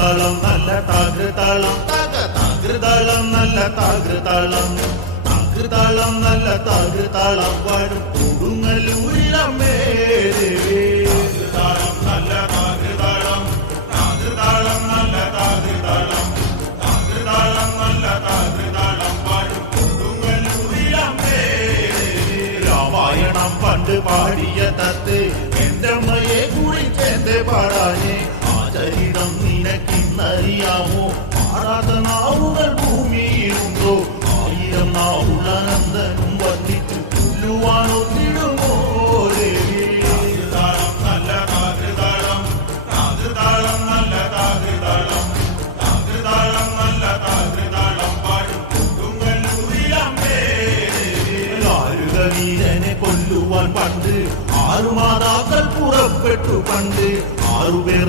താകൃതാളം നല്ല താകൃതാളം താകൃതാളം നല്ല താകൃതാളം താകൃതാളം നല്ല താകൃതാളം വരും കൊടുങ്ങല്ലൂരിലമ്മേ താകൃതാളം നല്ല താകൃതാളം താകൃതാളം നല്ല താകൃതാളം താകൃതാളം നല്ല താകൃതാളം വരും കൊടുങ്ങല്ലൂരിലമ്മേ രാമായണം പണ്ട് പാടിയ തത്ത് എന്റെ അമ്മയെ കുറിച്ചെന്റെ പാടാനേ ആചരിതം നിനക്കിന്നറിയാമോ പാടാത്ത നാവുകൾ ഭൂമിയിലുണ്ടോ ആയിരം നാവുകളനന്ദനും വന്നിട്ട് കൊല്ലുവാനൊത്തിടുമോ താകൃതാളം നല്ല താകൃതാളം താകൃതാളം നല്ല താകൃതാളം താകൃതാളം നല്ല താകൃതാളം പാടും കൊടുങ്ങല്ലൂരിലമ്മേ വീരനെ കൊല്ലുവാൻ പണ്ട് 6 മാതാക്കൾ പുറപ്പെട്ടു പണ്ട് 6 പേർ